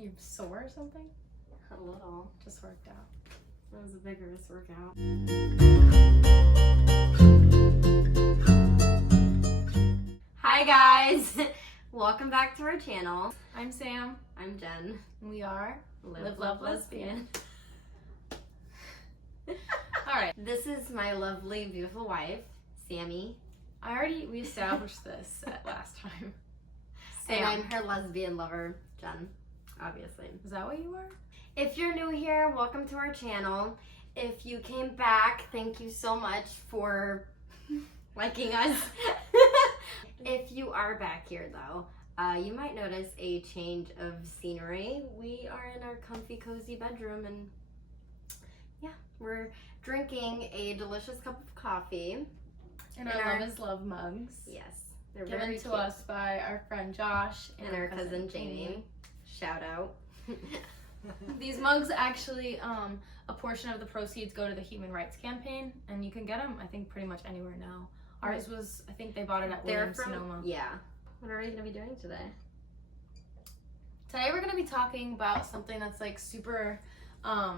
You sore or something? A little. Just worked out. It was a vigorous workout. Hi guys! Welcome back to our channel. I'm Sam. I'm Jen. And we are Live, Love, Lesbian. Alright. This is my lovely, beautiful wife, Sammy. We established this last time. And I'm her lesbian lover, Jen, obviously. Is that what you were? If you're new here, welcome to our channel. If you came back, thank you so much for liking us. If you are back here though, you might notice a change of scenery. We are in our comfy, cozy bedroom and yeah, we're drinking a delicious cup of coffee. In our Love is Love mugs. Yes. They're Given very to cute. us by our friend Josh And our cousin Jamie. Shout out. These mugs actually, a portion of the proceeds go to the Human Rights Campaign, and you can get them, I think, pretty much anywhere now. Ours was, I think they bought it at Williams-Sonoma. Yeah. What are we going to be doing today? Today we're going to be talking about something that's like super, I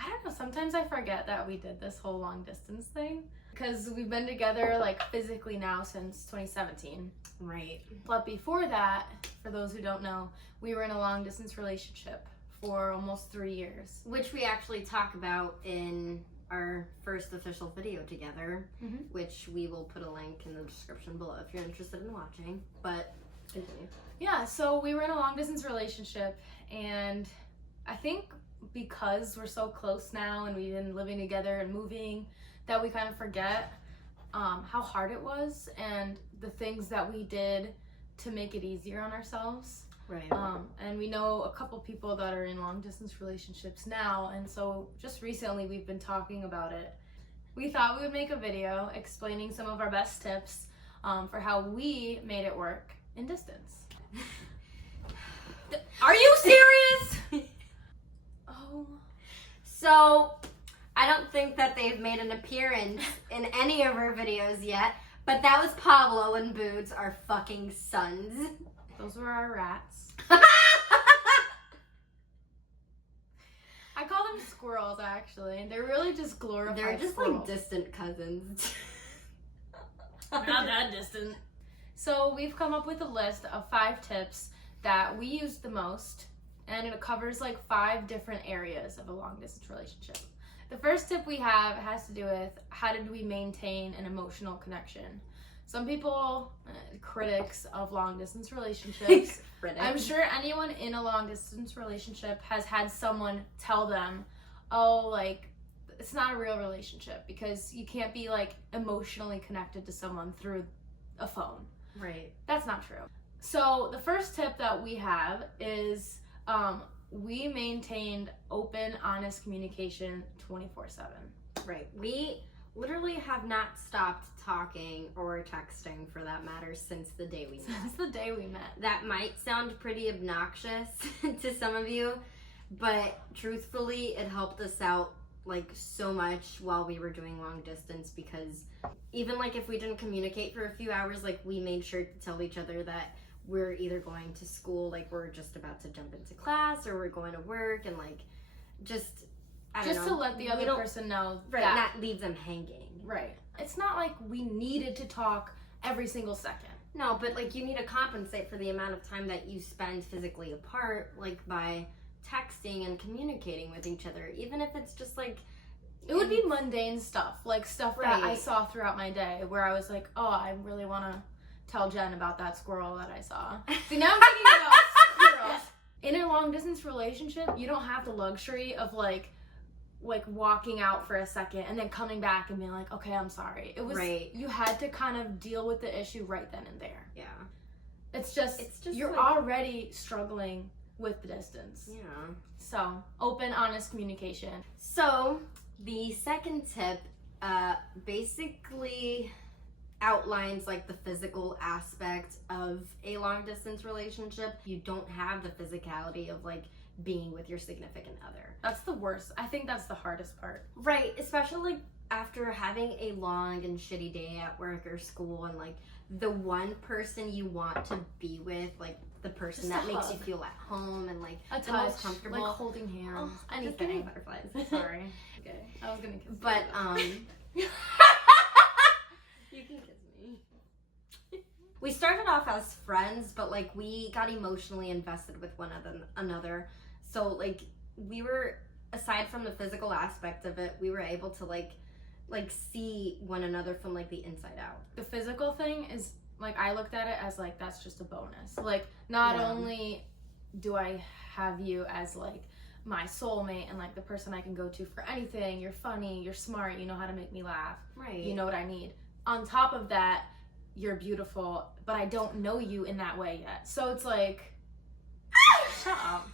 don't know, sometimes I forget that we did this whole long distance thing. Because we've been together like physically now since 2017. Right. But before that, for those who don't know, we were in a long distance relationship for almost 3 years. Which we actually talk about in our first official video together, which we will put a link in the description below if you're interested in watching. But continue. Yeah, so we were in a long distance relationship, and I think because we're so close now and we've been living together and moving, that we kind of forget how hard it was and the things that we did to make it easier on ourselves. Right. And we know a couple people that are in long distance relationships now, and so just recently we've been talking about it. We thought we would make a video explaining some of our best tips for how we made it work in distance. Are you serious? Oh. So, I don't think that they've made an appearance in any of our videos yet, but that was Pablo and Boots, our fucking sons. Those were our rats. I call them squirrels, actually. They're really just glorified They're just squirrels. like distant cousins. Not that distant. So we've come up with a list of 5 tips that we use the most, and it covers like 5 different areas of a long distance relationship. The first tip we have has to do with how did we maintain an emotional connection. Some people, critics of long distance relationships, I'm sure anyone in a long distance relationship has had someone tell them, oh, like, it's not a real relationship because you can't be like emotionally connected to someone through a phone. Right. That's not true. So the first tip that we have is we maintained open, honest communication 24/7. Right. We literally have not stopped talking or texting, for that matter, since the day we met. Since the day we met. That might sound pretty obnoxious to some of you, but truthfully, it helped us out like so much while we were doing long distance, because even like if we didn't communicate for a few hours, like we made sure to tell each other that we're either going to school, like we're just about to jump into class, or we're going to work, and like just to let the other person know, right, not leave them hanging. Right. It's not like we needed to talk every single second. No, but like you need to compensate for the amount of time that you spend physically apart, like by texting and communicating with each other, even if it's just like it would be mundane stuff, like stuff right. that I saw throughout my day where I was like, oh, I really want to tell Jen about that squirrel that I saw. See, now I'm thinking about squirrels. In a long distance relationship, you don't have the luxury of like walking out for a second and then coming back and being like, okay, I'm sorry. It was right. You had to kind of deal with the issue right then and there. Yeah. It's just you're like, already struggling with the distance. Yeah. So, open, honest communication. So, the second tip basically outlines like the physical aspect of a long distance relationship. You don't have the physicality of like being with your significant other. That's the worst. I think that's the hardest part. Right, especially like after having a long and shitty day at work or school, and like the one person you want to be with, like the person Just that a makes you hug. feel at home and like A the touch, most comfortable. like holding hands, Oh, just give me anything. butterflies. Sorry. Okay, I was gonna kiss But you. you can kiss me. We started off as friends, but like we got emotionally invested with one another. So like we were, aside from the physical aspect of it, we were able to like see one another from like the inside out. The physical thing is like, I looked at it as like, that's just a bonus. Like, not only do I have you as like my soulmate and like the person I can go to for anything, you're funny, you're smart, you know how to make me laugh, Right. you know what I need. On top of that, you're beautiful, but I don't know you in that way yet. So it's like, shut up.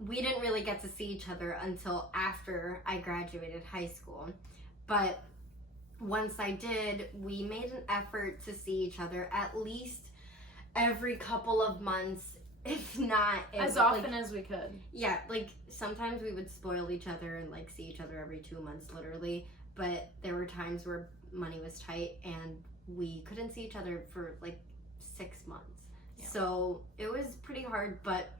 We didn't really get to see each other until after I graduated high school. But once I did, we made an effort to see each other at least every couple of months, if not As often as we could. Yeah, like sometimes we would spoil each other and like see each other every 2 months literally, but there were times where money was tight and we couldn't see each other for like 6 months. Yeah. So it was pretty hard, but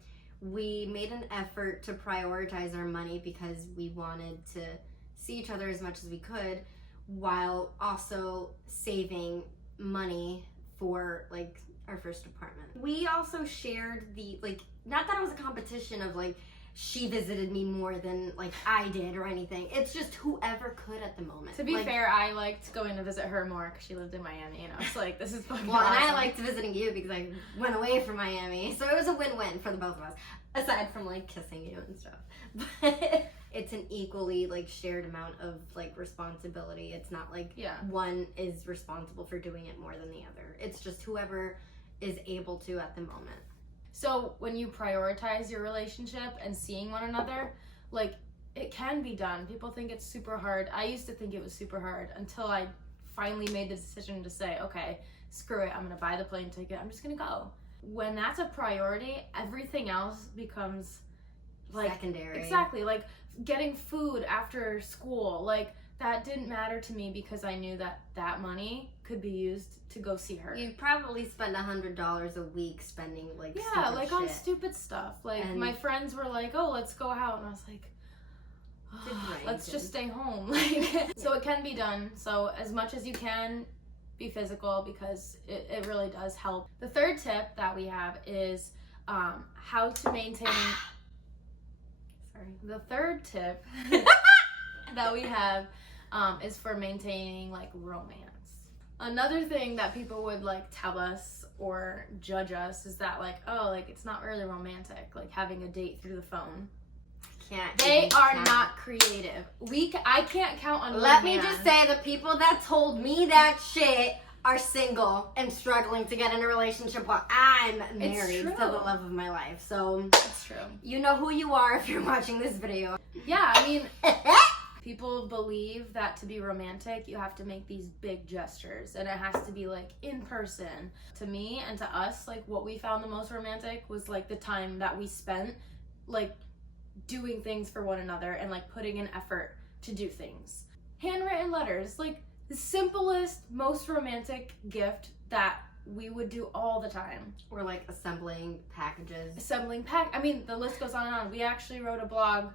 we made an effort to prioritize our money because we wanted to see each other as much as we could while also saving money for like our first apartment. We also shared the, like, not that it was a competition of like she visited me more than like I did or anything. It's just whoever could at the moment. To be fair, I liked going to visit her more because she lived in Miami, you know. It's like, this is fucking well, and awesome. I liked visiting you because I went away from Miami, so it was a win-win for the both of us. Aside from like kissing you and stuff, but it's an equally like shared amount of like responsibility. It's not like one is responsible for doing it more than the other. It's just whoever is able to at the moment. So when you prioritize your relationship and seeing one another, like, it can be done. People think it's super hard. I used to think it was super hard until I finally made the decision to say, okay, screw it, I'm gonna buy the plane ticket, I'm just gonna go. When that's a priority, everything else becomes like secondary. Exactly, like getting food after school, like that didn't matter to me because I knew that that money could be used to go see her. You probably spend $100 a week spending like on stupid stuff. Like, and my friends were like, "Oh, let's go out," and I was like, oh, "Let's just stay home." Like, so it can be done. So as much as you can, be physical because it really does help. The third tip that we have is how to maintain. The third tip that we have is for maintaining like romance. Another thing that people would like tell us or judge us is that like, oh, like it's not really romantic, like having a date through the phone. They are not creative. I can't count on. Let me just say, the people that told me that shit are single and struggling to get in a relationship while I'm married to the love of my life. So it's true. You know who you are if you're watching this video. Yeah, I mean, people believe that to be romantic, you have to make these big gestures and it has to be like in person. To me and to us, like what we found the most romantic was like the time that we spent like doing things for one another and like putting an effort to do things. Handwritten letters, like the simplest, most romantic gift that we would do all the time. Or like assembling packages. I mean, the list goes on and on. We actually wrote a blog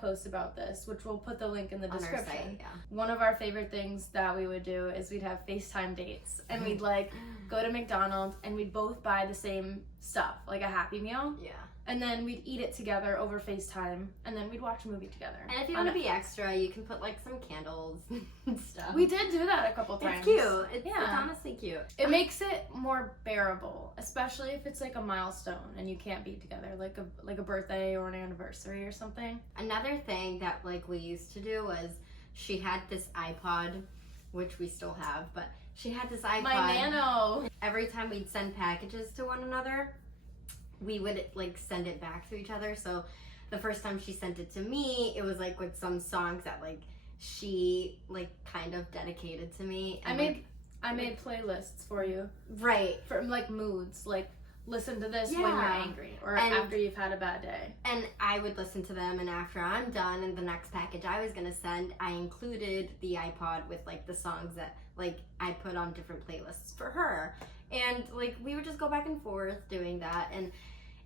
post about this, which we'll put the link in the description. On our site, yeah. One of our favorite things that we would do is we'd have FaceTime dates and we'd like go to McDonald's and we'd both buy the same stuff, like a Happy Meal. Yeah. And then we'd eat it together over FaceTime, and then we'd watch a movie together. And if you want to be extra, you can put like some candles and stuff. We did do that a couple times. It's cute. It's honestly cute. It makes it more bearable, especially if it's like a milestone and you can't be together, like a birthday or an anniversary or something. Another thing that like we used to do was she had this iPod, which we still have, but she had this iPod. My Nano. Every time we'd send packages to one another, we would like send it back to each other. So the first time she sent it to me, it was like with some songs that like she like kind of dedicated to me. And, I made playlists for you. Right. For like moods, like listen to this when you're angry or after you've had a bad day. And I would listen to them, and after I'm done and the next package I was gonna send, I included the iPod with like the songs that like I put on different playlists for her, and like we would just go back and forth doing that. And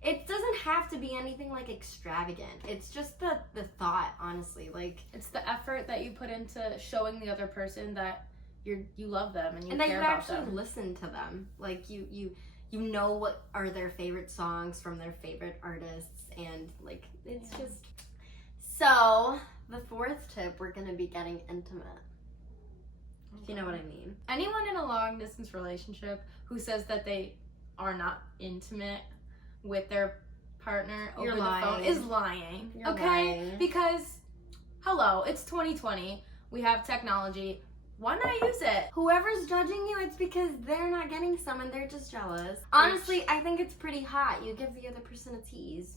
it doesn't have to be anything like extravagant. It's just the thought, honestly. Like, it's the effort that you put into showing the other person that you love them and that care you about actually them. listen to them. Like you know what are their favorite songs from their favorite artists, and like it's just. So the fourth tip, we're gonna be getting intimate. If you know what I mean. Anyone in a long distance relationship who says that they are not intimate with their partner over the phone is lying. You're okay? lying. Because, hello, it's 2020. We have technology. Why not use it? Whoever's judging you, it's because they're not getting some and they're just jealous. Honestly, I think it's pretty hot. You give the other person a tease.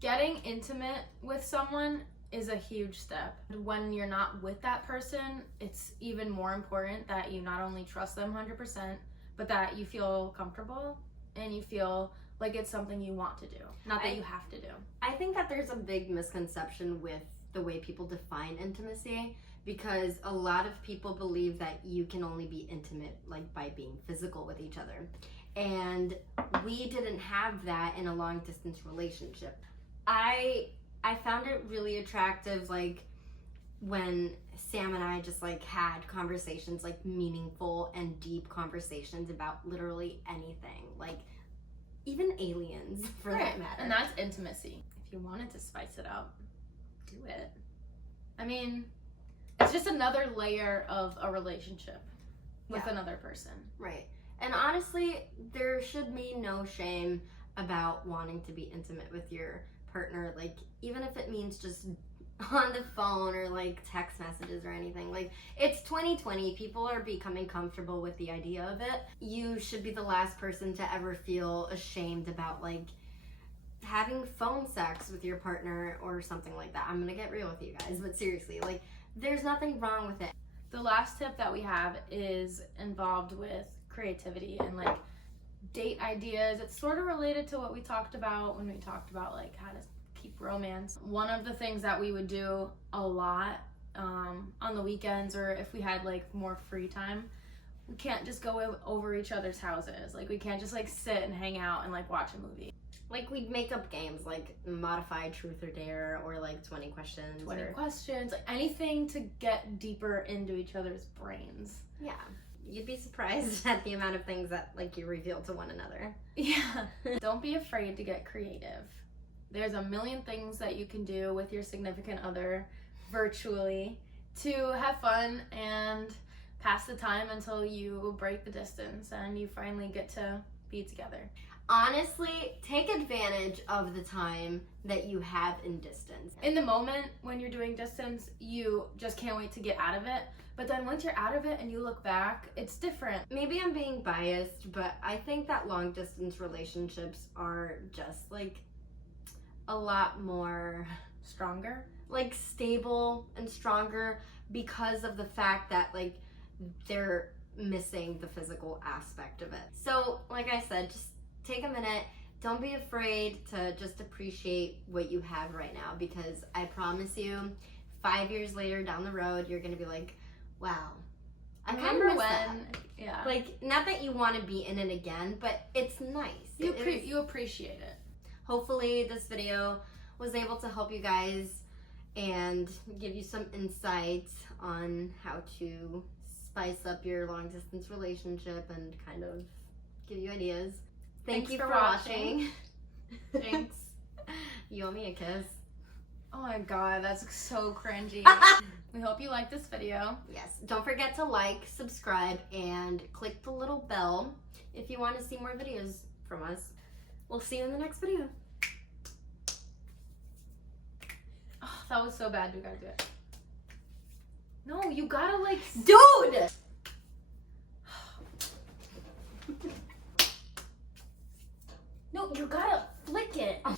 Getting intimate with someone is a huge step. When you're not with that person, it's even more important that you not only trust them 100%, but that you feel comfortable and you feel like it's something you want to do, not that you have to do. I think that there's a big misconception with the way people define intimacy, because a lot of people believe that you can only be intimate like by being physical with each other. And we didn't have that in a long distance relationship. I found it really attractive, like when Sam and I just like had conversations, like meaningful and deep conversations about literally anything, like even aliens for that matter. And that's intimacy. If you wanted to spice it up, do it. I mean, it's just another layer of a relationship with another person. Right. And honestly, there should be no shame about wanting to be intimate with your partner, like even if it means just on the phone or like text messages or anything. Like, it's 2020, people are becoming comfortable with the idea of it. You should be the last person to ever feel ashamed about like having phone sex with your partner or something like that. I'm gonna get real with you guys, but seriously, like there's nothing wrong with it. The last tip that we have is involved with creativity and like date ideas. It's sort of related to what we talked about when we talked about like how to keep romance. One of the things that we would do a lot on the weekends, or if we had like more free time, we can't just go over each other's houses. Like, we can't just like sit and hang out and like watch a movie. Like, we'd make up games like modified truth or dare, or like 20 questions. 20 questions, like anything to get deeper into each other's brains. Yeah. You'd be surprised at the amount of things that like you reveal to one another. Yeah. Don't be afraid to get creative. There's a million things that you can do with your significant other virtually to have fun and pass the time until you break the distance and you finally get to be together. Honestly, take advantage of the time that you have in distance. In the moment when you're doing distance, you just can't wait to get out of it. But then once you're out of it and you look back, it's different. Maybe I'm being biased, but I think that long distance relationships are just like a lot more Stronger? like stable and stronger because of the fact that like they're missing the physical aspect of it. So like I said, just take a minute. Don't be afraid to just appreciate what you have right now, because I promise you 5 years later down the road, you're gonna be like, wow, I Remember miss when? that. Yeah. Like, not that you want to be in it again, but it's nice. You appreciate it. Hopefully this video was able to help you guys and give you some insights on how to spice up your long distance relationship and kind of give you ideas. Thank you for watching. Thanks. You owe me a kiss. Oh my god, that's so cringy. We hope you liked this video. Yes. Don't forget to like, subscribe, and click the little bell if you want to see more videos from us. We'll see you in the next video. Oh, that was so bad. You gotta do it. No, you gotta like... Dude! No, you gotta flick it. Oh.